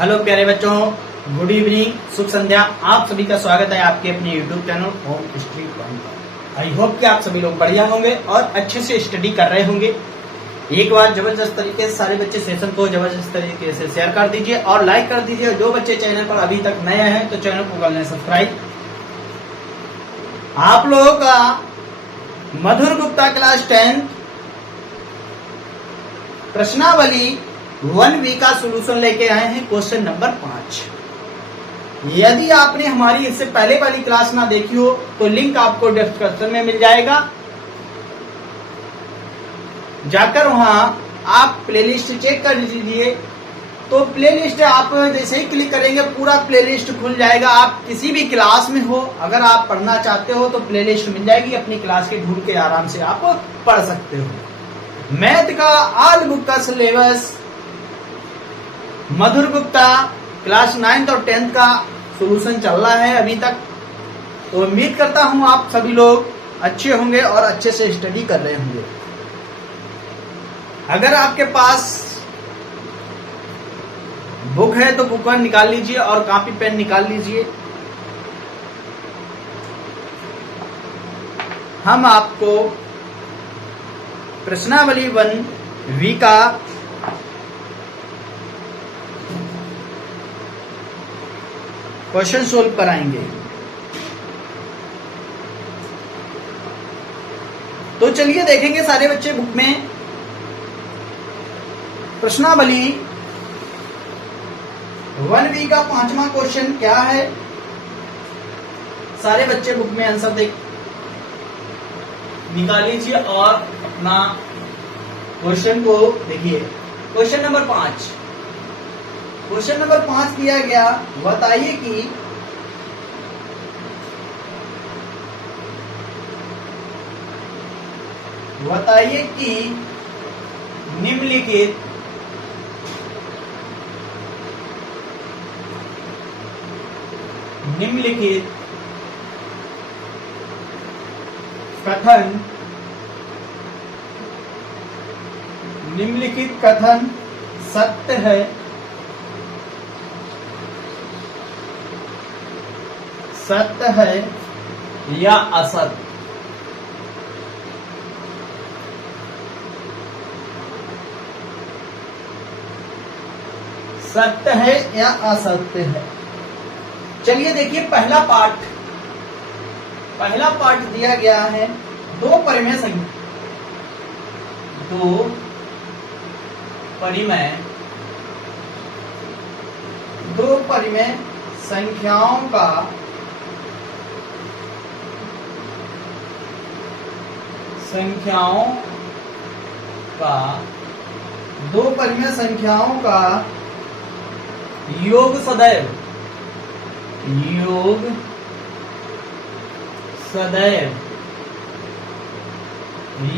Hello प्यारे बच्चों, good evening, शुभ संध्या। आप सभी का स्वागत है आपके अपने यूट्यूब चैनल होम हिस्ट्री पर। आई होप कि आप सभी लोग बढ़िया होंगे और अच्छे से स्टडी कर रहे होंगे। एक बार जबरदस्त तरीके से सारे बच्चे सेशन को जबरदस्त तरीके से शेयर कर दीजिए और लाइक कर दीजिए। जो बच्चे चैनल पर अभी तक नए हैं तो चैनल को कर लें सब्सक्राइब। आप लोगों का मधुर गुप्ता क्लास 10 प्रश्नावली 1V का सोल्यूशन लेके आए हैं, क्वेश्चन नंबर 5। यदि आपने हमारी इससे पहले वाली क्लास ना देखी हो तो लिंक आपको डिस्क्रिप्शन में मिल जाएगा, जाकर वहां आप प्लेलिस्ट चेक कर लीजिए। तो प्लेलिस्ट आप जैसे ही क्लिक करेंगे पूरा प्लेलिस्ट खुल जाएगा। आप किसी भी क्लास में हो, अगर आप पढ़ना चाहते हो तो प्लेलिस्ट मिल जाएगी, अपनी क्लास के ढूंढ के आराम से आप पढ़ सकते हो। मैथ का ऑल बुक का सिलेबस मधुर गुप्ता क्लास 9 और 10 का सॉल्यूशन चल रहा है अभी तक। तो उम्मीद करता हूं आप सभी लोग अच्छे होंगे और अच्छे से स्टडी कर रहे होंगे। अगर आपके पास बुक है तो बुक निकाल लीजिए और कॉपी पेन निकाल लीजिए। हम आपको प्रश्नावली 1V का क्वेश्चन सोल्व कराएंगे। तो चलिए देखेंगे सारे बच्चे बुक में प्रश्नावली 1V का 5वां क्वेश्चन क्या है। सारे बच्चे बुक में आंसर निकाल लीजिए और अपना क्वेश्चन को देखिए। क्वेश्चन नंबर 5, क्वेश्चन नंबर 5 दिया गया, बताइए कि निम्नलिखित कथन सत्य है या असत्य। सत्य है या असत्य है। चलिए देखिए पहला पार्ट दिया गया है, दो परिमेय संख्याओं का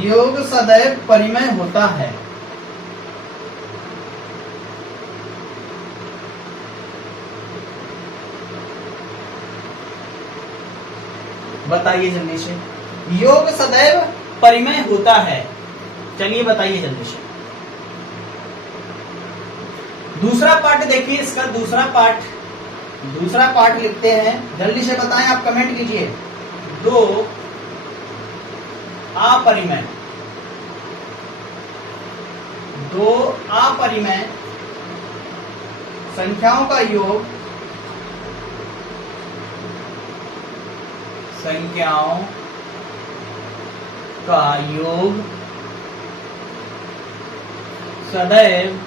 योग सदैव परिमेय होता है। बताइए जल्दी से, योग सदैव परिमेय होता है। चलिए बताइए जल्दी से। दूसरा पार्ट देखिए, इसका दूसरा पार्ट लिखते हैं, जल्दी से बताएं, आप कमेंट कीजिए। दो अपरिमेय संख्याओं का योग सदैव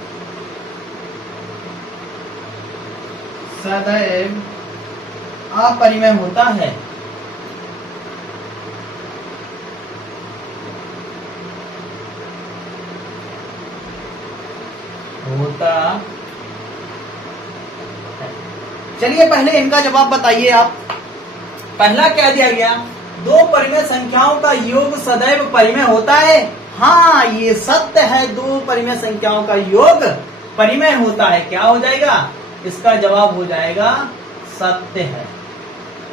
अपरिमेय होता है। चलिए पहले इनका जवाब बताइए आप। पहला क्या दिया गया, दो परिमेय संख्याओं का योग सदैव परिमेय होता है। हाँ, ये सत्य है, दो परिमेय संख्याओं का योग परिमेय होता है। क्या हो जाएगा, इसका जवाब हो जाएगा सत्य है।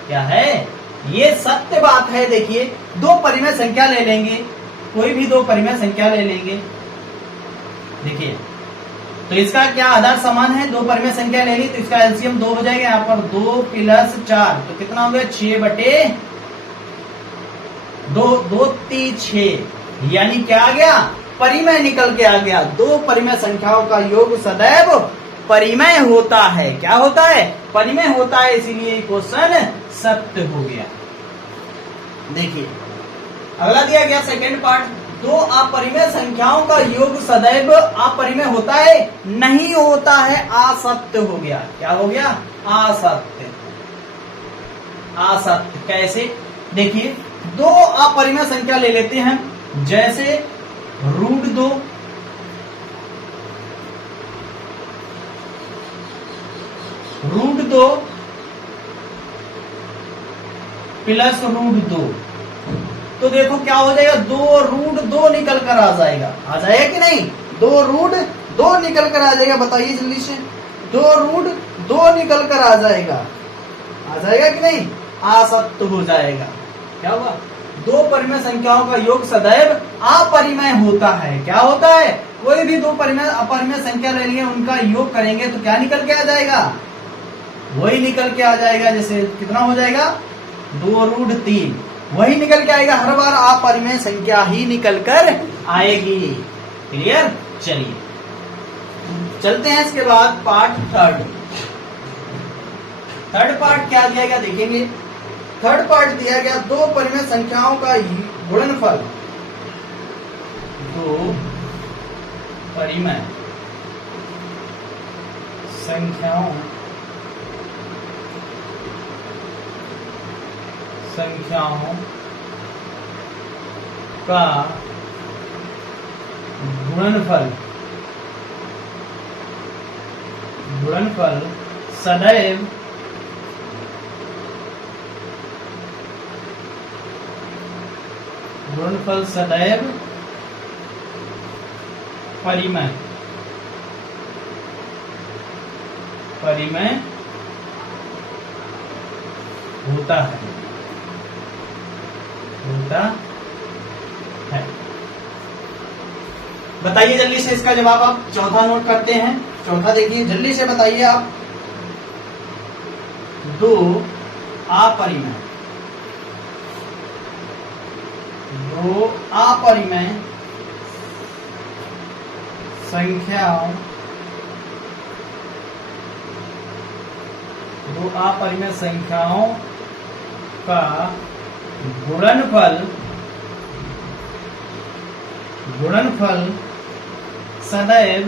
क्या है, ये सत्य बात है। देखिए दो परिमेय संख्या ले लेंगे, कोई भी दो परिमेय संख्या ले लेंगे। देखिए तो इसका क्या आधार समान है, दो परिमेय संख्या ले ली तो इसका एलसीएम 2 हो जाएगा। यहाँ पर 2 + 4 तो कितना हो गया 6/2, 2 3 6, यानी क्या आ गया परिमेय निकल के आ गया। दो परिमेय संख्याओं का योग सदैव परिमेय होता है। क्या होता है, परिमेय होता है, इसीलिए क्वेश्चन सत्य हो गया। देखिए अगला दिया गया सेकंड पार्ट, दो अपरिमेय संख्याओं का योग सदैव अपरिमेय होता है, नहीं होता है, असत्य हो गया। क्या हो गया, असत्य। असत्य कैसे, देखिए दो अपरिमेय संख्या ले लेते हैं, जैसे √2 √2 प्लस √2, तो देखो क्या हो जाएगा, 2 √2 निकल कर आ जाएगा। आ जाएगा कि नहीं, 2 √2 निकल कर आ जाएगा। बताइए जल्दी से, 2 √2 निकल कर आ जाएगा। आ जाएगा कि नहीं, असत्य हो जाएगा। क्या हुआ, दो परिमेय संख्याओं का योग सदैव अपरिमेय होता है। क्या होता है, कोई भी दो परिमेय अपरिमेय संख्या ले लिए, उनका योग करेंगे तो क्या निकल के आ जाएगा, वही निकल के आ जाएगा। जैसे कितना हो जाएगा, 2 √3, वही निकल के आएगा। हर बार अपरिमेय संख्या ही निकल कर आएगी। क्लियर, चलिए चलते हैं इसके बाद पार्ट थर्ड पार्ट क्या दिया गया देखेंगे। थर्ड पार्ट दिया गया, दो परिमेय संख्याओं का गुणनफल, दो परिमेय संख्याओं का गुणनफल सदैव परिमेय होता है। बताइए जल्दी से इसका जवाब। आप चौथा नोट करते हैं। चौथा देखिए जल्दी से बताइए आप, दो अपरिमेय संख्याओं का गुणनफल सदैव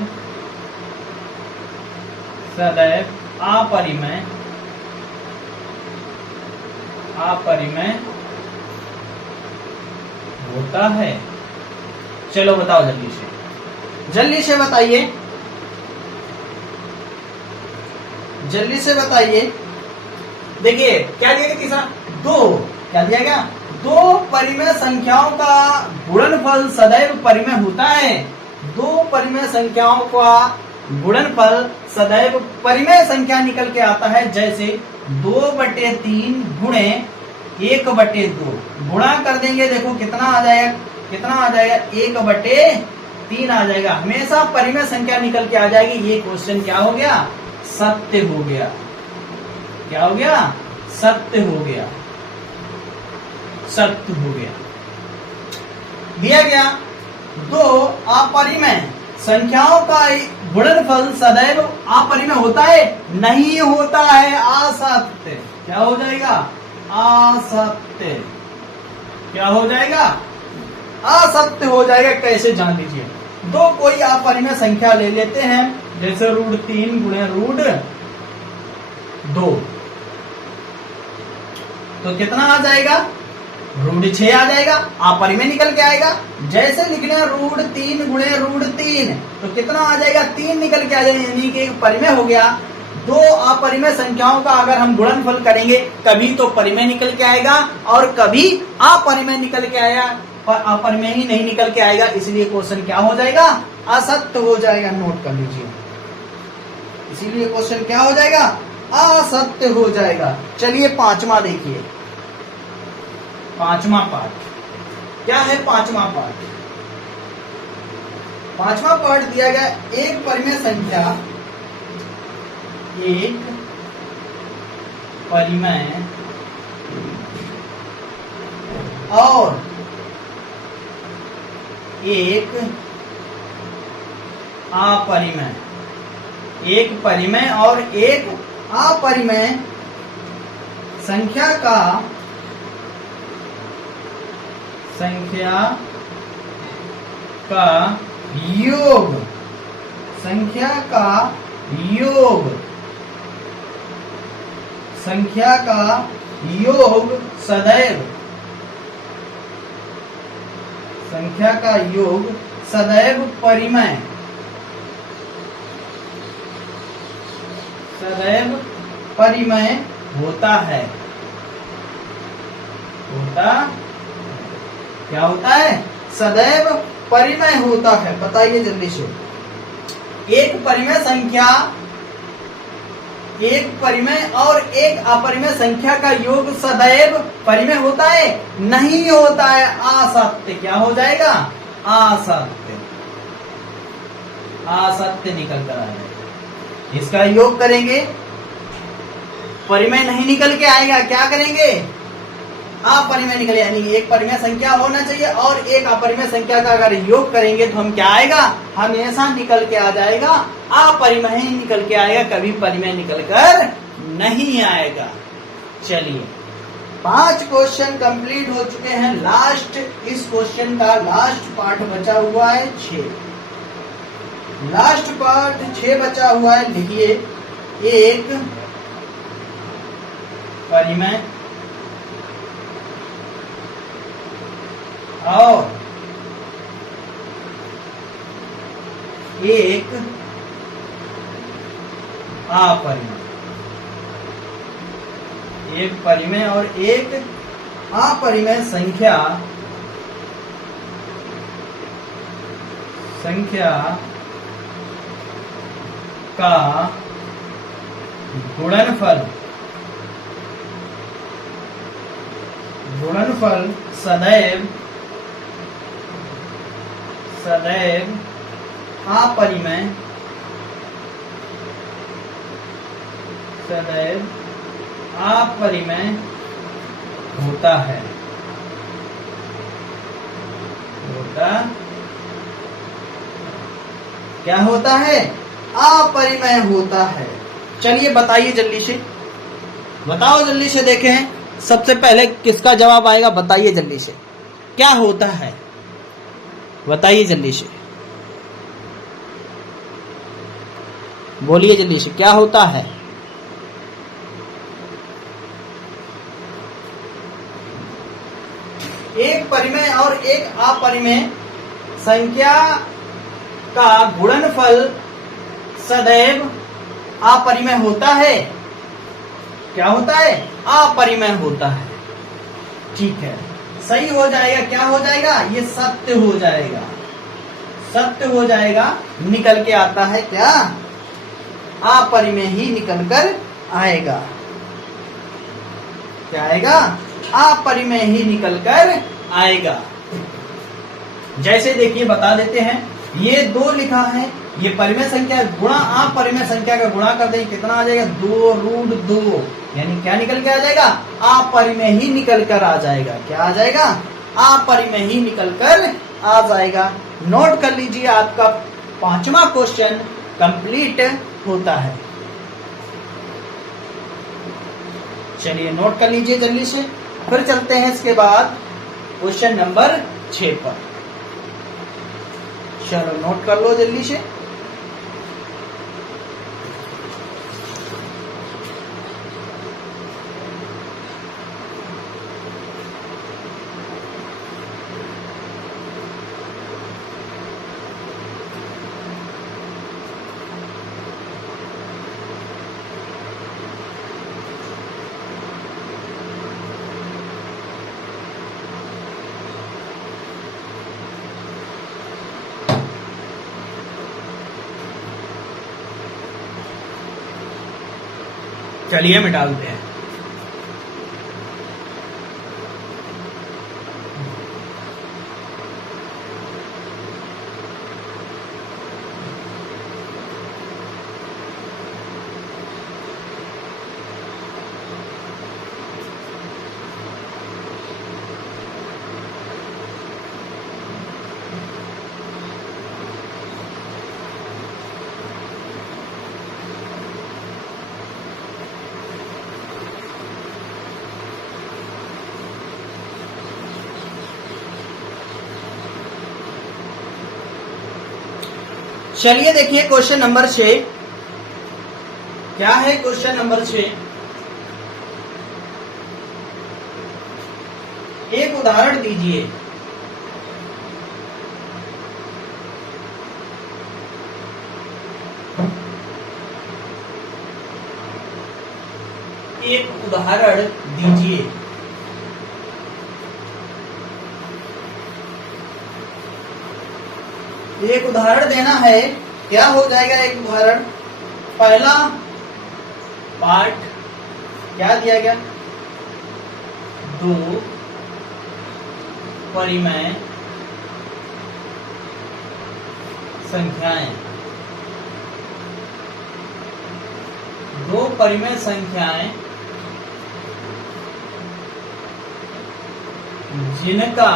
अपरिमेय होता है। चलो बताओ जल्दी से बताइए, जल्दी से बताइए। देखिए क्या दिया गया तीसरा, क्या दिया गया, दो परिमेय संख्याओं का गुणनफल सदैव परिमेय होता है। दो परिमेय संख्याओं का गुणनफल सदैव परिमेय संख्या निकल के आता है। जैसे 2/3 गुणे 1/2, गुणा कर देंगे, देखो कितना आ जाएगा, 1/3 आ जाएगा। हमेशा परिमेय संख्या निकल के आ जाएगी। ये क्वेश्चन क्या हो गया, सत्य हो गया। क्या हो गया, सत्य हो गया। दिया गया, दो अपरिमेय संख्याओं का गुणनफल सदैव अपरिमेय होता है, नहीं होता है, असत्य। क्या हो जाएगा, असत्य। क्या हो जाएगा, असत्य हो जाएगा। कैसे जान लीजिए, दो कोई अपरिमेय संख्या ले लेते हैं, जैसे √3 गुणे √2, तो कितना आ जाएगा, √6 आ जाएगा, अपरिमेय निकल के आएगा। जैसे लिखना √3 गुणे √3, तो कितना आ जाएगा, 3 निकल के आ जाएगा, यानी कि परिमेय हो गया। दो अपरिमेय संख्याओं का अगर हम गुणनफल करेंगे, कभी तो परिमेय निकल के आएगा और कभी अपरिमेय निकल के आएगा, पर अपरिमेय ही नहीं निकल के आएगा। इसलिए क्वेश्चन क्या हो जाएगा, असत्य हो जाएगा। नोट कर लीजिए, इसीलिए क्वेश्चन क्या हो जाएगा, असत्य हो जाएगा। चलिए पांचवा देखिए, पांचवा पार्ट क्या है। पांचवा 5वां पार्ट दिया गया एक परिमेय संख्या, एक परिमेय और एक अपरिमेय, एक परिमेय और एक अपरिमेय संख्या का योग, संख्या का योग, संख्या का योग सदैव, संख्या का योग सदैव परिमेय, सदैव परिमेय होता है। होता क्या होता है? सदैव परिमेय होता है। बताइए जल्दी से। एक परिमेय संख्या, एक परिमेय और एक अपरिमेय संख्या का योग सदैव परिमेय होता है? नहीं होता है, असत्य। क्या हो जाएगा? असत्य। असत्य निकल कर आएगा। इसका योग करेंगे, परिमेय नहीं निकल के आएगा, क्या करेंगे? अपरिमेय निकल, यानी एक परिमेय संख्या होना चाहिए और एक अपरिमेय संख्या का अगर योग करेंगे तो हम क्या आएगा? हमेशा निकल के आ जाएगा, अपरिमेय ही निकल के आएगा, कभी परिमेय निकल कर नहीं आएगा। चलिए 5 क्वेश्चन कंप्लीट हो चुके हैं। लास्ट, इस क्वेश्चन का लास्ट पार्ट बचा हुआ है 6। लास्ट पार्ट 6 बचा हुआ है। लिखिए, एक परिमेय और एक अपरिमेय, एक परिमेय और एक अपरिमेय संख्या का गुणनफल सदैव अपरिमेय, सदैव अपरिमेय होता है। होता क्या होता है? अपरिमेय होता है। चलिए बताइए जल्दी से, बताओ जल्दी से, देखें सबसे पहले किसका जवाब आएगा। बताइए जल्दी से, क्या होता है? बताइए जल्दी से, बोलिए जल्दी से, क्या होता है? एक परिमेय और एक अपरिमेय संख्या का गुणनफल सदैव अपरिमेय होता है। क्या होता है? अपरिमेय होता है। ठीक है, सही हो जाएगा। क्या हो जाएगा? ये सत्य हो जाएगा, सत्य हो जाएगा। निकल के आता है क्या? अपरिमेय ही निकल कर आएगा। क्या आएगा? अपरिमेय ही निकल कर आएगा। जैसे देखिए बता देते हैं, ये 2 लिखा है, ये परिमेय संख्या गुणा अपरिमेय संख्या का गुणा कर देंगे, कितना आ जाएगा? 2√2, यानी क्या निकल के आ जाएगा? अपरिमेय ही निकल कर आ जाएगा। क्या आ जाएगा? अपरिमेय ही निकल कर आ जाएगा। नोट कर लीजिए, आपका 5वां क्वेश्चन कंप्लीट होता है। चलिए नोट कर लीजिए जल्दी से, फिर चलते हैं इसके बाद क्वेश्चन नंबर 6 पर। चलो नोट कर लो जल्दी से। चलिए मिटा देते हैं। चलिए देखिए क्वेश्चन नंबर 6 क्या है। क्वेश्चन नंबर 6, एक उदाहरण दीजिए। एक उदाहरण दीजिए। एक उदाहरण देना है। क्या हो जाएगा एक उदाहरण? पहला पार्ट क्या दिया गया? 2 परिमेय संख्याएं। 2 परिमेय संख्याएं जिनका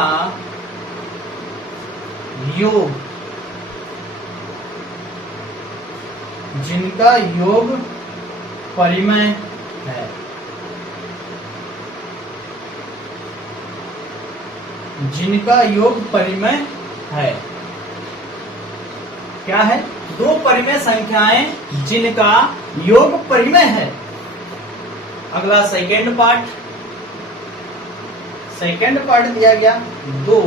योग परिमेय है। जिनका योग परिमेय है। क्या है? 2 परिमेय संख्याएं जिनका योग परिमेय है। अगला सेकेंड पार्ट दिया गया 2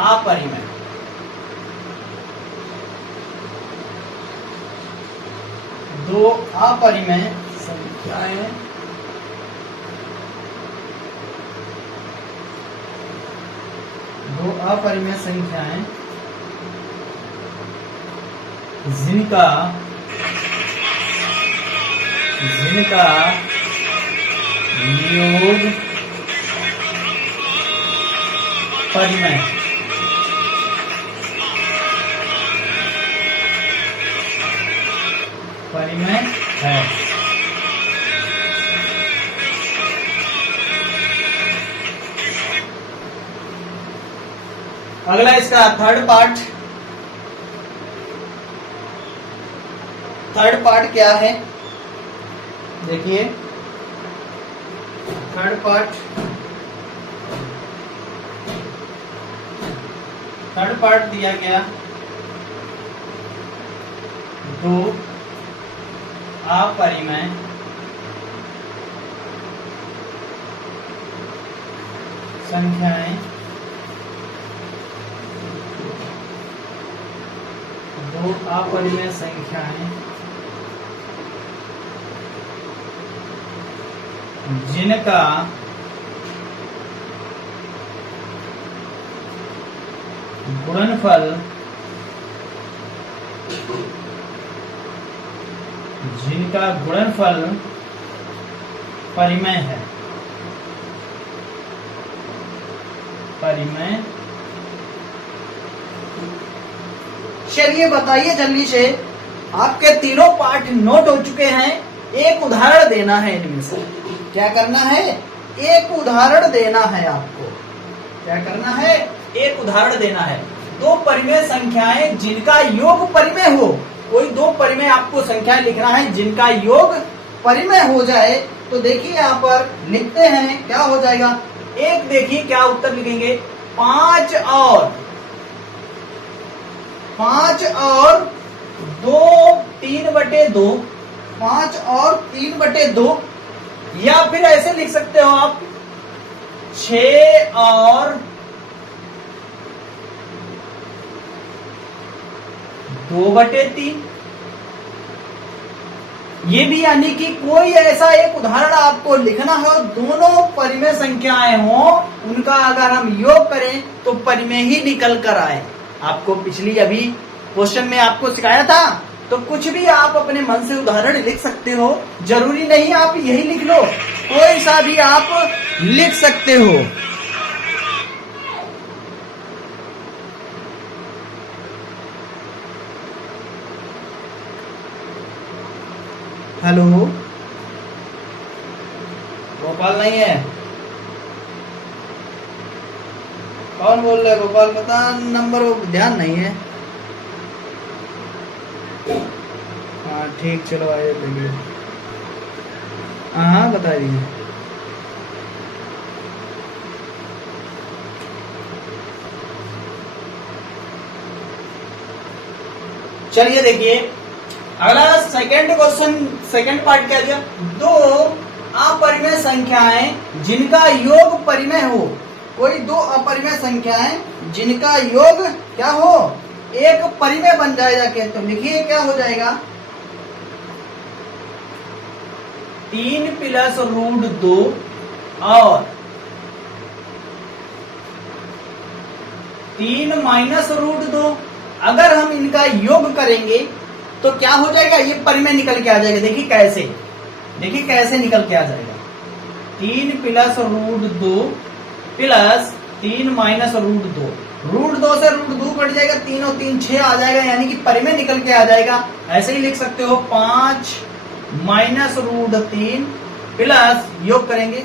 अपरिमेय। 2 अपरिमेय संख्याएं जिनका योग परिमेय है। अगला इसका थर्ड पार्ट क्या है? देखिए थर्ड पार्ट दिया गया 2 अपरिमेय संख्याएं जिनका गुणनफल परिमेय है। चलिए बताइए जल्दी से। आपके तीनों पार्ट नोट हो चुके हैं। एक उदाहरण देना है इनमें से। क्या करना है? एक उदाहरण देना है आपको। क्या करना है? एक उदाहरण देना है। 2 परिमेय संख्याएं जिनका योग परिमेय हो। कोई 2 परिमेय आपको संख्याएं लिखना है जिनका योग परिमेय हो जाए। तो देखिए यहाँ पर लिखते हैं क्या हो जाएगा। एक देखिए क्या उत्तर लिखेंगे। 5 और 2 3/2। 5 और 3/2 या फिर ऐसे लिख सकते हो आप 6 और 2/3। ये भी यानी कि कोई ऐसा एक उदाहरण आपको लिखना है और दोनों परिमेय संख्याएं हो, उनका अगर हम योग करें तो परिमेय ही निकल कर आए। आपको पिछली अभी क्वेश्चन में आपको सिखाया था। तो कुछ भी आप अपने मन से उदाहरण लिख सकते हो। जरूरी नहीं आप यही लिख लो, कोई सा भी आप लिख सकते हो। हेलो, गोपाल नहीं है? कौन बोल रहा है? गोपाल पता नंबर वो ध्यान नहीं है। हाँ ठीक, चलो आइए देखिए। हाँ बता दीजिए। चलिए देखिए अगला सेकंड क्वेश्चन, सेकंड पार्ट क्या दिया, दो अपरिमेय संख्याएं जिनका योग परिमेय हो। कोई दो अपरिमेय संख्याएं जिनका योग क्या हो, एक परिमेय बन जाएगा के, तो लिखिए क्या हो जाएगा, 3 प्लस रूट 2 और 3 माइनस रूट 2। अगर हम इनका योग करेंगे तो क्या हो जाएगा, ये परिमेय निकल के आ जाएगा। देखिए कैसे, देखिए कैसे निकल के आ जाएगा, 3 plus root 2 plus 3 minus root 2, root 2 से रूट 2 कट जाएगा, 3 और 3 6 आ जाएगा, यानी कि परिमेय निकल के आ जाएगा। ऐसे ही लिख सकते हो 5 माइनस रूट 3 प्लस योग करेंगे